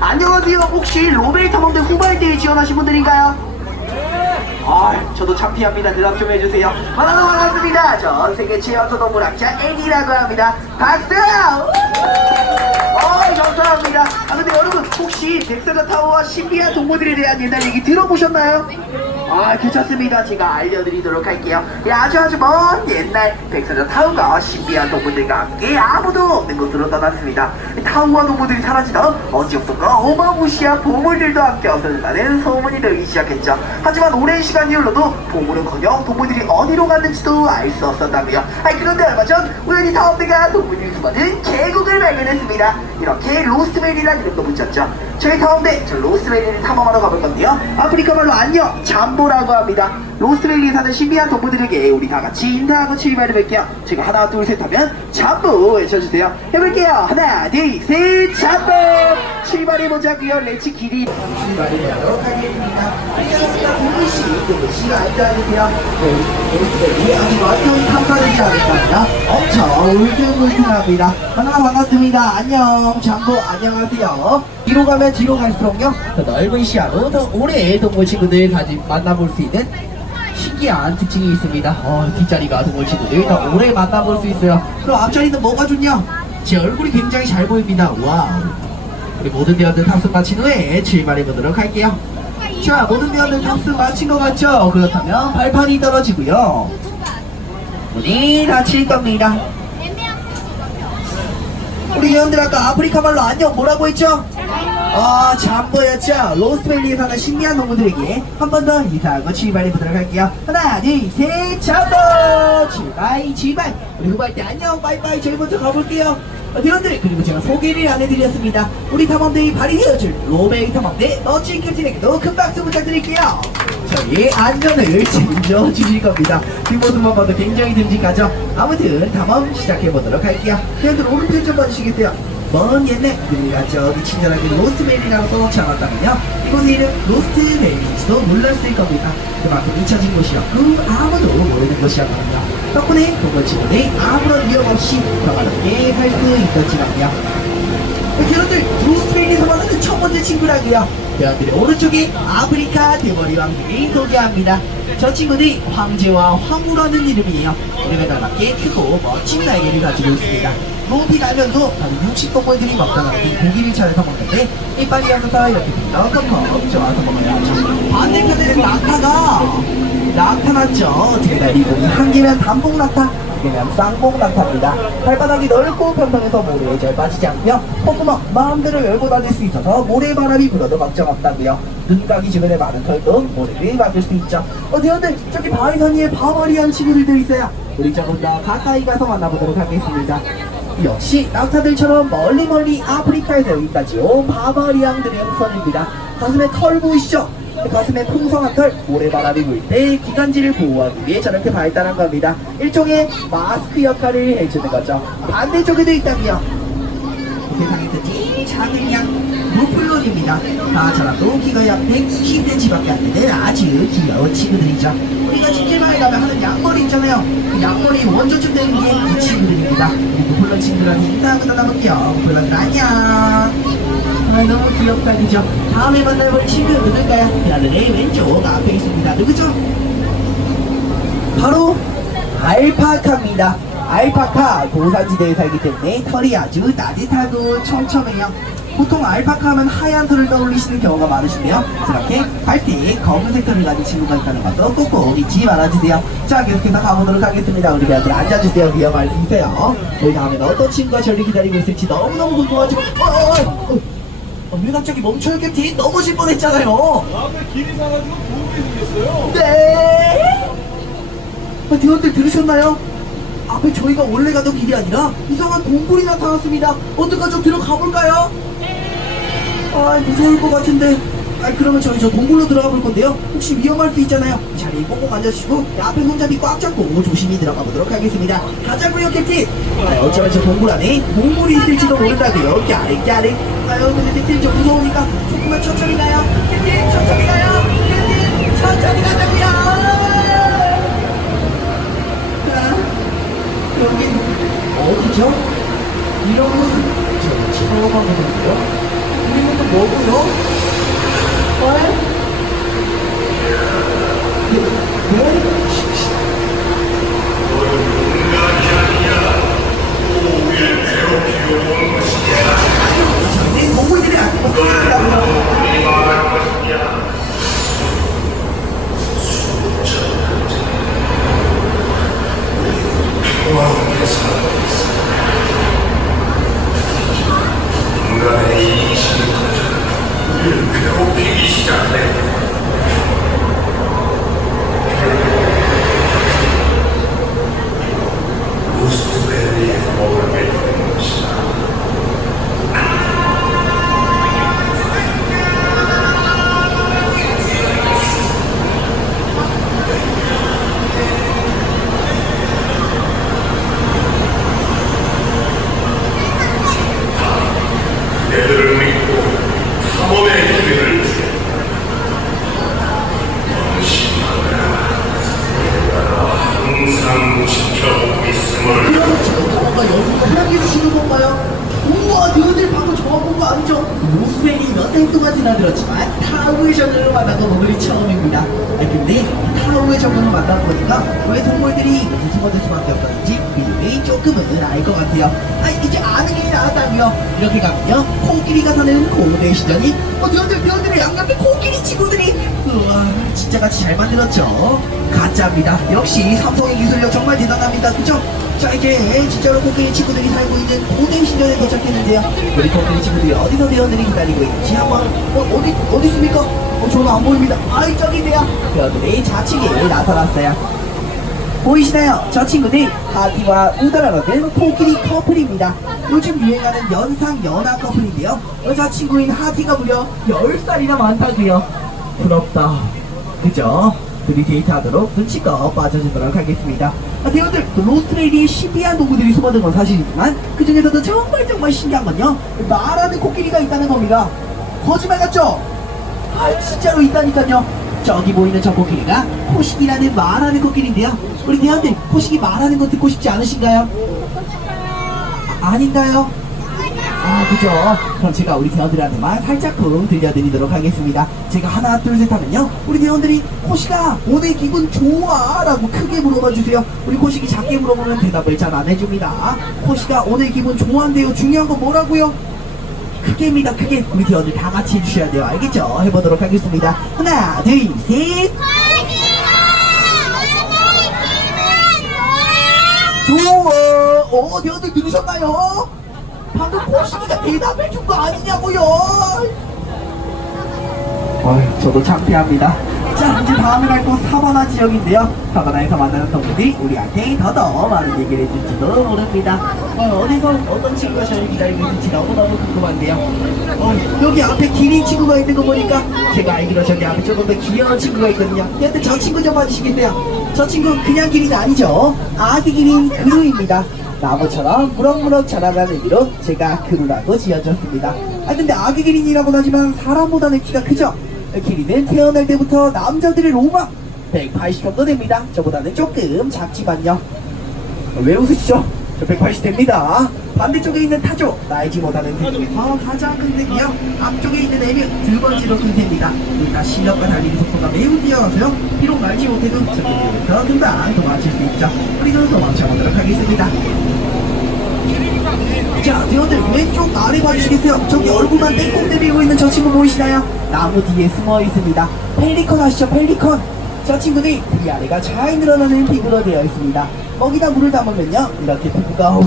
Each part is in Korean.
안녕하세요. 혹시 로벨 탐험대 후발대에 지원하신 분들인가요? 아, 저도 창피합니다. 대답 좀 해주세요. 반갑습니다. 전 세계 최연소 동물학자 애기라고 합니다. 박수! 어, 감사합니다. 아, 근데 여러분, 혹시 백사자 타워와 신비한 동물들에 대한 옛날 얘기 들어보셨나요? 아, 괜찮습니다. 제가 알려드리도록 할게요. 예, 아주 아주 먼 옛날 백사자 타워가 신비한 동물들과 함께 아무도 없는 곳으로 떠났습니다. 타워와 동물들이 사라지다 어찌없던가 어마무시한 보물들도 함께 없어졌다는 소문이 들기 시작했죠. 하지만 오랜 시간이 흘러도 보물은커녕 동물들이 어디로 갔는지도 알 수 없었다고요. 아니 그런데 얼마 전 우연히 타워대가 동물들이 숨어든 계곡을 발견했습니다. 이렇게 로스트베리라는 이름도 붙였죠. 저희 타운데 저 로스트베리를 탐험하러 가볼 건데요. 아프리카 말로 안녕 잠 보라고 합니다. 로스트베리에 사는 신비한 동물들에게 우리 다 같이 인사하고 출발해 볼게요. 제가 하나 둘 셋 하면 잠보 외쳐주세요. 해볼게요. 하나 둘 셋 잠보 출발해 보자고요. 렛츠 기리 출발해 보도록 하겠습니다. 안녕하세요. 동물씨 동물씨 앉아주세요. 네, 로스트베리 아주 완전 탐사되지 않을까 엄청 울퉁불퉁합니다. 만나서 반갑습니다. 안녕 잠보 안녕하세요. 뒤로 가면 뒤로 갈수록요 더 넓은 시야로 더 오래 동물 친구들 만나볼 수 있는 신기한 특징이 있습니다. 어, 뒷자리가 동물 친구들 더 오래 만나볼 수 있어요. 그럼 앞자리는 뭐가 좋냐? 제 얼굴이 굉장히 잘 보입니다. 와우. 우리 모든 대원들 탑승 마친 후에 출발해 보도록 할게요. 자, 모든 대원들 탑승 마친 것 같죠? 그렇다면 발판이 떨어지고요. 문이 닫힐 겁니다. 우리 회원들 아까 아프리카 말로 안녕 뭐라고 했죠? 아 잠보였죠? 로스트밸리에 사는 신기한 동물들에게 한 번더 인사하고 출발해 보도록 할게요. 하나 둘 셋 잠보 출발 출발! 우리 후발대 안녕 빠이빠이. 저희 먼저 가볼게요. 어, 대원들 그리고 제가 소개를 안 해드렸습니다. 우리 탐험대의 발이 되어줄 로베이 탐험대 멋진 캡틴에게도 큰 박수 부탁드릴게요. 저희 안전을 책임져 주실 겁니다. 뒷모습만 봐도 굉장히 듬직하죠? 아무튼 탐험 시작해 보도록 할게요. 회원들 오른편 좀 봐주시겠어요 먼 옛날 우리가 저기 친절하게 로스트베리라고 적었다면요. 이곳의 이름 로스트베리인지도 몰랐을 겁니다. 그만큼 잊혀진 곳이었고 아무도 모르는 곳이었거든요 덕분에 동물 친구들이 아무런 위험 없이 평화롭게 살 수 있었지만요. 여러분들 로스트베리 사만은 첫 번째 친구라고요. 여러분들의 오른쪽에 아프리카 대머리 왕들이 소개합니다. 저 친구들이 황제와 황후라는 이름이에요. 이름에 달맞게 크고 멋진 날개를 가지고 있습니다 높이 날면서 다른 육식동물들이 먹다 남긴 고기를 찾아서 먹는데 이빨이 하면서 이렇게 덩컨덩 좋아서 먹어요 반대편에는 낙타가 나타났죠. 대다리고 한 개면 단봉 낙타 두 개면 쌍봉 낙타입니다. 발바닥이 넓고 평평해서 모래에 잘 빠지지 않고요. 콧구멍 마음대로 열고 다닐 수 있어서 모래바람이 불어도 걱정 없다고요. 눈 가기 주변에 많은 털도 모래를 막을 수 있죠. 어 대원들 저기 바위 선 위에 바바리안 친구들도 있어요. 우리 조금 더 가까이 가서 만나보도록 하겠습니다 역시 낙타들처럼 멀리 멀리 아프리카에서 여기까지 온 바바리앙들의 후손입니다. 가슴에 털 보이시죠? 가슴에 풍성한 털, 모래바람이 불 때 기관지를 보호하기 위해 저렇게 발달한 겁니다. 일종의 마스크 역할을 해주는 거죠. 반대쪽에도 있다고요. 세상에서 제일 작은 양 무플론입니다. 다 자라도 키가 약 110cm밖에 안 되는 아주 귀여운 친구들이죠. 우리가 찜질방에 가면 하는 양머리 있잖아요. 그 양머리 원조쯤 되는 게 이 친구들입니다. 무플론 친구들한테 인사 한번 나눠볼게요. 무플론들 안녕. 아, 너무 귀엽다 그죠? 다음에 만나볼 친구 누굴까요? 그 하늘의 왼쪽 앞에 있습니다. 누구죠? 바로 알파카입니다. 알파카 고산지대에 살기 때문에 털이 아주 따뜻하고 촘촘해요. 보통 알파카 하면 하얀 털을 떠올리시는 경우가 많으신데요. 저렇게 발색 검은색 털을 가진 친구가 있다는 것도 꼭꼭 잊지 말아주세요. 자, 계속해서 가보도록 하겠습니다. 우리 배아들 앉아주세요. 위험할 수 있어요. 우리 다음에는 어떤 친구가 저를 기다리고 있을지 너무너무 궁금하죠? 어, 어, 어, 어. 어, 왜 갑자기 멈춰요, 캡틴? 넘어질 뻔했잖아요. 다음에 길이 사가지고 도움이 생겼어요. 네. 아, 대원들 들으셨나요? 앞에 저희가 원래 가던 길이 아니라 이상한 동굴이 나타났습니다. 어떡하죠? 들어가 볼까요? 아, 무서울 것 같은데. 아, 그러면 저희 저 동굴로 들어가 볼 건데요. 혹시 위험할 수 있잖아요. 이 자리에 꼭꼭 앉아주시고 앞에 손잡이 꽉 잡고 조심히 들어가 보도록 하겠습니다. 가자고요, 캡틴. 아, 어쩌면 저 동굴 안에 동물이 있을지도 모른다고요. 까릭까릭. 아유, 근데 캡틴 저 무서우니까 조금만 천천히 가요. 캡틴 천천히 가요. 캡틴 천천히 가자고요. 자, 여기 어디죠? 이런 곳은 저 들어간 거거든요. 그리고 또 뭐고요? 네? 네? 네, 주시는 건가요? 우와, 너희들 방금 저거 본거 아니죠? 몇달 동안 드나들었지만 타우의 정글을 만난 건 오늘이 처음입니다. 아, 근데 타우의 정글을 만나보니까 왜 동물들이 숨어들 수밖에 없었는지 미리 조금은 알 것 같아요. 아, 이제 아는 길이 나왔다고요. 이렇게 가면요, 코끼리가 사는 고대 시절이 어, 너희들, 너희들의 양옆에 코끼리 친구들이 우와, 진짜 같이 잘 만들었죠? 가짜입니다. 역시 삼성의 기술력 정말 대단합니다. 그죠? 자 이제 진짜로 코끼리 친구들이 살고 있는 고대 시절에 도착했는데요. 우리 코끼리 친구들이 어디서 대원들이 기다리고 있는지 한번 어, 어디 어디 있습니까? 어, 저는 안 보입니다. 아이 저기인데요. 그들이 좌측에 나타났어요. 보이시나요? 저 친구들 하티와 우다라로 된 코끼리 커플입니다. 요즘 유행하는 연상 연하 커플인데요. 여자 친구인 하티가 무려 10살이나 많다고요. 부럽다. 그죠? 둘이 데이트하도록 눈치껏 빠져주도록 하겠습니다. 아, 대원들, 로스트레이리에 신비한 동물들이 숨어든 건 사실이지만 그 중에서도 정말 정말 신기한 건요. 말하는 코끼리가 있다는 겁니다. 거짓말 같죠? 아, 진짜로 있다니까요. 저기 보이는 저 코끼리가 코식이라는 말하는 코끼리인데요. 우리 대원들, 코식이 말하는 거 듣고 싶지 않으신가요? 아, 아닌가요? 아, 그죠. 그럼 제가 우리 대원들한테만 살짝쿵 들려드리도록 하겠습니다. 제가 하나, 둘, 셋 하면요. 우리 대원들이 코시가 오늘 기분 좋아? 라고 크게 물어봐 주세요. 우리 코식이 작게 물어보면 대답을 잘 안 해줍니다. 코시가 오늘 기분 좋아한대요. 중요한 건 뭐라고요? 크게입니다, 크게. 우리 대원들 다 같이 해주셔야 돼요. 알겠죠? 해보도록 하겠습니다. 하나, 둘, 셋. 좋아. 어, 대원들 들으셨나요? 방금 코시기가 대답해 준 거 아니냐고요? 어휴, 저도 창피합니다. 자, 이제 다음에 갈 곳 사바나 지역인데요. 사바나에서 만나는 동물들이 우리한테 더더 많은 얘기를 해줄지도 모릅니다. 어, 어디서 어떤 친구가 저를 기다리고 있는지 너무너무 궁금한데요. 어, 여기 앞에 기린 친구가 있는 거 보니까 제가 알기로 저기 앞에 조금 더 귀여운 친구가 있거든요. 근데 저 친구 좀 봐주시겠어요? 저 친구 그냥 기린 아니죠? 아기 기린 그루입니다. 나무처럼 무럭무럭 자라라는 의미로 제가 그루라고 지어줬습니다. 아 근데 아기 기린이라고 하지만 사람보다는 키가 크죠? 기린은 태어날 때부터 남자들의 로망 180 정도 됩니다. 저보다는 조금 작지만요. 어, 왜 웃으시죠? 저180 됩니다. 반대쪽에 있는 타조, 날지 못하는 새 중에서 가장 큰 새끼요. 앞쪽에 있는 애는 두 번째로 큰 새입니다. 둘다 실력과 달리기 속도가 매우 뛰어나서요. 비록 날지 못해도 저쪽에서 금방 도망칠 수 있죠. 우리도 도망쳐보도록 하겠습니다. 자, 대원들 왼쪽 아래 봐주시겠어요? 저기 얼굴만 땡콩 들이고 있는 저 친구 보이시나요? 나무 뒤에 숨어 있습니다. 펠리컨 아시죠? 펠리컨. 저 친구들이 위 아래가 잘 늘어나는 피부로 되어 있습니다. 거기다 물을 담으면요, 이렇게 피부가.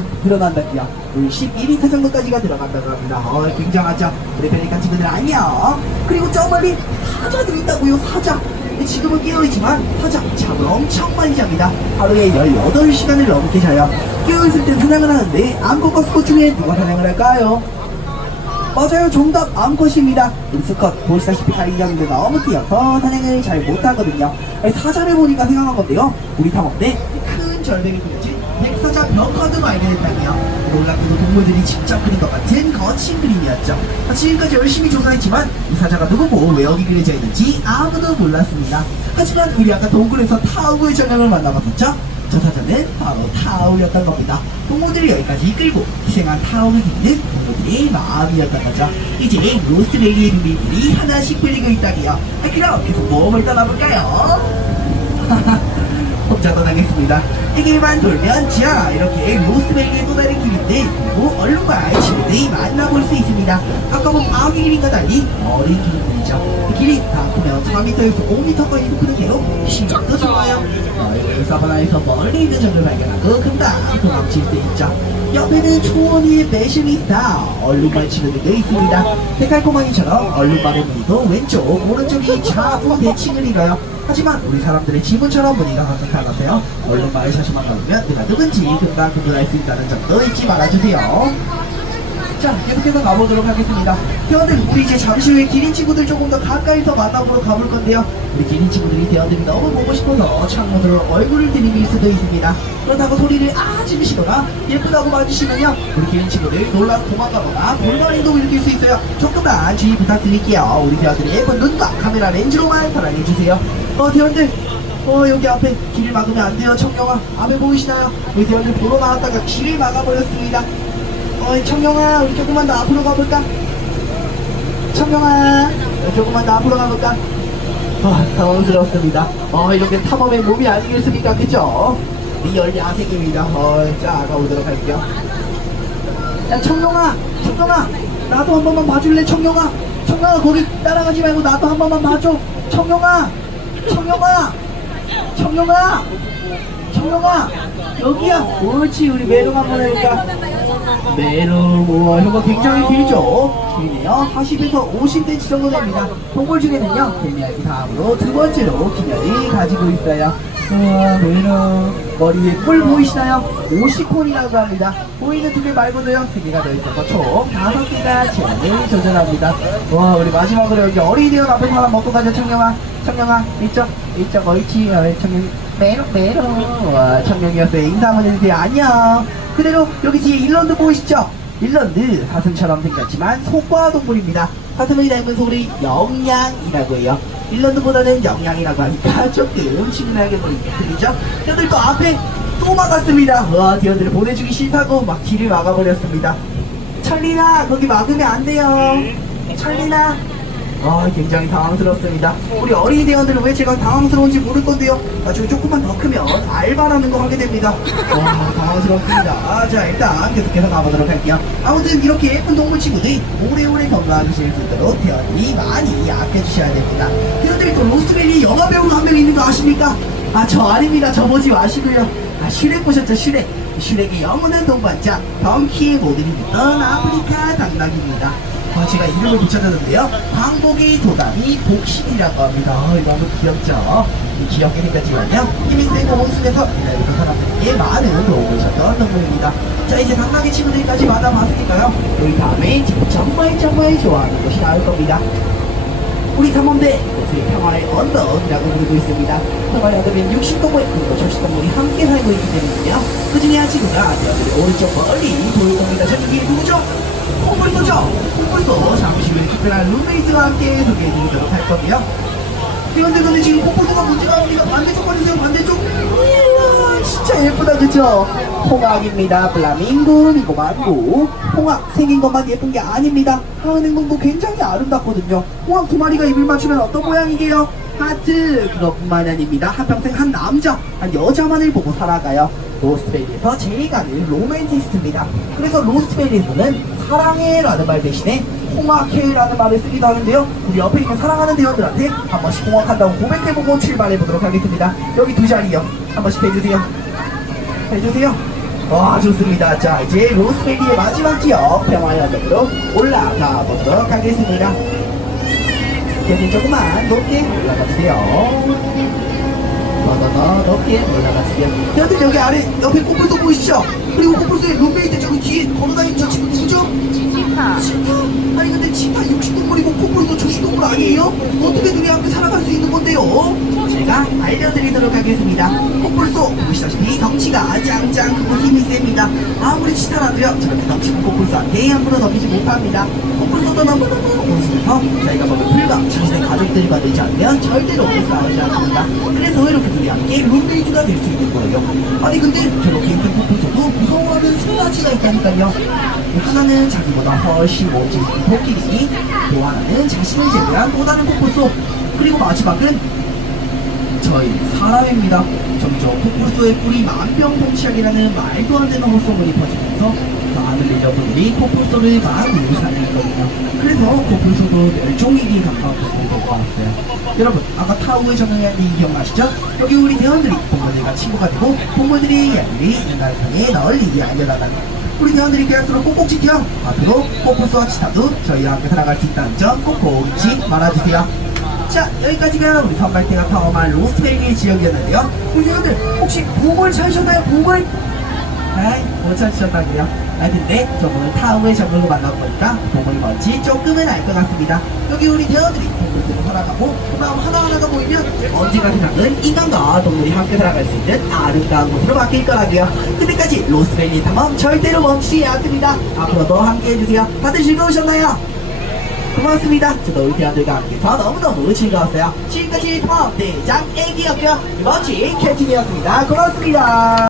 물 12리터 정도까지가 들어간다고 합니다. 어, 굉장하죠? 우리 펠리컨 친구들 안녕. 그리고 저 멀리 사자도 있다고요, 사자. 지금은 깨어있지만 사자 잠을 엄청 많이 잡니다. 하루에 18시간을 넘게 자요. 깨어있을 땐 사냥을 하는데 암컷과 수컷 중에 누가 사냥을 할까요? 맞아요 정답 암컷입니다 우리 수컷 보시다시피 다리장인데 너무 뛰어서 사냥을 잘 못하거든요 사자를 보니까 생각한 건데요 우리 탐험 때큰 절벽이 보여진 백사자 벽화도 알게 됐다고요 놀랍게도 동물들이 직접 그린 것 같은 거친 그림이었죠 아, 지금까지 열심히 조사했지만 이 사자가 누구고 왜 여기 그려져 있는지 아무도 몰랐습니다 하지만 우리 아까 동굴에서 타우의 전형을 만나봤었죠 저 사자는 바로 타오였던 겁니다. 동물들을 여기까지 이끌고 희생한 타오가 있는 동물들의 마음이었던 거죠. 이제 로스트베리의 비밀들이 하나씩 풀리고 있다기요. 아, 그럼 계속 모험을 떠나볼까요? 혼자 떠나겠습니다. 이 길만 돌면 자 이렇게 로스트베리의 또 다른 길인데 그리고 얼룩말 친구들이 만나볼 수 있습니다. 아까 본 아기 길인과 달리 어린 길이죠. 이 길이 다 크면 4m에서 5m까지 높거든요. 시작도 좋아요. 넓은 사바나에서 멀리 있는 점을 발견하고 금방 도망칠 수 있죠. 옆에는 초원위의 매실리스타 얼룩말 친구들도 있습니다. 데칼코마니처럼 얼룩말의 무늬도 왼쪽, 오른쪽이 좌우 대칭을 이뤄요. 하지만 우리 사람들의 지문처럼 무늬가 각각하세요. 얼룩말을 샤시만 가보면 내가 누군지 금방 구분할 수 있다는 점도 잊지 말아주세요. 자, 계속해서 가보도록 하겠습니다. 대원들, 우리 이제 잠시 후에 기린 친구들 조금 더 가까이서 만나보러 가볼 건데요. 우리 기린 친구들이 대원들이 너무 보고 싶어서 창문으로 얼굴을 들이밀 수도 있습니다. 그렇다고 소리를 아 지르시거나 예쁘다고 봐주시면요. 우리 기린 친구들 놀라서 도망가거나 볼만 행동을 일으킬 수 있어요. 조금만 주의 부탁드릴게요. 우리 대원들의 예쁜 눈과 카메라 렌즈로만 사랑해주세요. 어, 대원들, 어 여기 앞에 길을 막으면 안 돼요 청경아. 앞에 보이시나요? 우리 대원들 보러 나왔다가 길을 막아버렸습니다. 어이 청경아 우리 조금만 더 앞으로 가볼까? 청경아 조금만 더 앞으로 가볼까? 아 당황스럽습니다. 어 이렇게 탐험의 몸이 아니겠습니까? 그죠? 리얼 야생입니다. 어 자 가보도록 할게요. 야 청경아 청경아 나도 한 번만 봐줄래 청경아? 청경아 거기 따라가지 말고 나도 한 번만 봐줘. 청경아 청경아 청룡아! 청룡아! 여기야! 옳지, 우리 메롱 한번 해볼까? 메롱, 우와, 혀가 굉장히 길죠? 길이네요. 40에서 50cm 정도 됩니다. 동물 중에는요, 개미알기 다음으로 두 번째로 기녀를 가지고 있어요. 우와, 메롱. 머리 위에 뿔 보이시나요? 오시콘이라고 합니다. 보이는 두개 말고도요, 세 개가 더 있어서 총 다섯 개가 체온을 조절합니다. 와, 우리 마지막으로 여기 어린이대원 앞에서 하나 먹고 가자, 청룡아. 청룡아, 이쪽, 이쪽, 어, 청룡. 메롱, 메롱. 와, 청룡이었어요. 인사 한번 해주세요. 안녕. 그대로 여기 뒤에 일런드 보이시죠? 일런드, 사슴처럼 생겼지만 소과 동물입니다. 사슴을 닮은 소리 영양이라고 해요. 일런드보다는 영양이라고 하니까 조금 친근하게 보이게 들리죠? 저들 또 앞에 또 막았습니다. 와, 디어들을 보내주기 싫다고 막 길을 막아버렸습니다. 찰리나, 거기 막으면 안 돼요. 찰리나. 아, 굉장히 당황스럽습니다. 우리 어린이 대원들은 왜 제가 당황스러운지 모를 건데요. 나중에 조금만 더 크면 알바라는 거 하게 됩니다. 와, 당황스럽습니다. 아, 자, 일단 계속해서 가보도록 할게요. 아무튼 이렇게 예쁜 동물 친구들이 오래오래 건강하실 수 있도록 대원이 많이 아껴주셔야 됩니다. 대원들이 또 로스트밸리 영화 배우가 한 명 있는 거 아십니까? 아, 저 아닙니다. 저 보지 마시고요. 아, 슈렉 보셨죠, 슈렉? 슈렉의 영원한 동반자, 덩키의 모델이 있던 아프리카 당나귀입니다. 어, 제가 이름을 붙여줬는데요. 광복이 도담이 복신이라고 합니다. 어, 이거 너무 귀엽죠? 이 귀엽게 생겼지만요. 힘있는 공원순에서 이날부터 사람들에게 많은 도움을 주셨던 동물입니다. 자, 이제 당나귀 친구들까지 만나봤으니까요. 우리 다음에 정말 정말 좋아하는 곳이 나올 겁니다. 우리 탐험대 이곳을 평화의 언덕이라고 부르고 있습니다. 평화의 언덕엔 60동물 그리고 70동물이 함께 살고 있기 때문이며 그 중에 한 친구가 여러분이 오른쪽 멀리 보일 겁니다. 저기 누구죠? 콩불소죠? 콩불소 잠시 후에 특별한 룸메이트와 함께 소개해드리도록 할 거고요. 이런데 근데 지금 콩불소가 문제가 없습니다. 반대쪽 봐주세요 반대쪽. 우와 진짜 예쁘다 그죠? 홍학입니다. 플라밍고 이거 말고 홍학 생긴 것만 예쁜 게 아닙니다. 하은 행동도 굉장히 아름답거든요. 홍학 두 마리가 입을 맞추면 어떤 모양이게요? 하트 그것뿐만이 아닙니다. 한평생 한 남자 한 여자만을 보고 살아가요. 로스트베리에서 제일 가는 로맨티스트입니다. 그래서 로스트베리에서는 사랑해라는 말 대신에 홍학해라는 말을 쓰기도 하는데요. 우리 옆에 있는 사랑하는 대원들한테 한 번씩 홍학한다고 고백해보고 출발해보도록 하겠습니다. 여기 두 자리요. 한 번씩 해주세요. 해주세요. 와 좋습니다. 자 이제 로스베리의 마지막 지역 평화의 언덕으로 올라가 보도록 하겠습니다. 여기 조금만 높게 올라가 주세요. 더더더 높게 올라가주세요. 여러분 여기 아래 옆에 코뿔소 보이시죠? 그리고 코뿔소의 룸메이트 저기 뒤에 걸어다니는 저 친구 누구죠? 치타. 치타? 아니 근데 치타 육식동물이고 코뿔소 초식동물 아니에요? 어떻게 둘이 함께 살아갈 수 있는 건데요? 알려드리도록 하겠습니다. 코뿔소 보시다시피 덩치가 짱짱 크고 힘이 셉니다. 아무리 치더라도요 저렇게 넘치는 코뿔소한테 함부로 넘기지 못합니다. 코뿔소도 너무너무 웃으면서 저희가 먹은 풀과 자신의 가족들과 되지 않으면 절대로 싸우지 않습니다. 그래서 이렇게 둘이 함께 룸메이트가 될 수 있는 거예요. 아니 근데 저렇게 큰 코뿔소도 무서워하는 순가지가 있다니까요. 하나는 자기보다 훨씬 멋진 코끼리, 또 하나는 자신을 제외한 또 다른 코뿔소, 그리고 마지막은 저희 사람입니다. 점점 코뿔소의 뿔이 만병통치약이라는 말도 안 되는 헛소문이 퍼지면서 많은 리더분들이 코뿔소를 막 우살리거든요. 그래서 코뿔소도 멸종위기에 가까운 될것 같았어요. 여러분, 아까 타우의 전형의 이야기 기억나시죠? 여기 우리 대원들이 동물들과 친구가 되고 동물들의 이야기를 인간상에 널리 알려나가는 우리 대원들이 계약서로 꼭꼭 지켜 앞으로 코뿔소와 치타도 저희와 함께 살아갈 수 있다는 점 꼭꼭 잊지 말아주세요. 자 여기까지가 우리 선발대가 경험한 로스트밸리 지역이었는데요 우리 여러분들 혹시 보물 찾으셨나요 보물? 아이 못 찾으셨다고요? 아 근데 저번에 타우의 정글로 만나보니까 보물이 뭔지 조금은 알 것 같습니다 여기 우리 대원들이 동물들을 살아가고 그다음 하나하나가 모이면 언제가 그날은 인간과 동물이 함께 살아갈 수 있는 아름다운 곳으로 바뀔 거라고요 그때까지 로스트밸리 탐험 절대로 멈추지 않습니다 앞으로도 함께 해주세요 다들 즐거우셨나요? 고맙습니다. 저도 우리 대원들과 함께서 너무너무 즐거웠어요. 지금까지 통합 대장 애기였고요. 이번 주 캡틴이었습니다. 고맙습니다.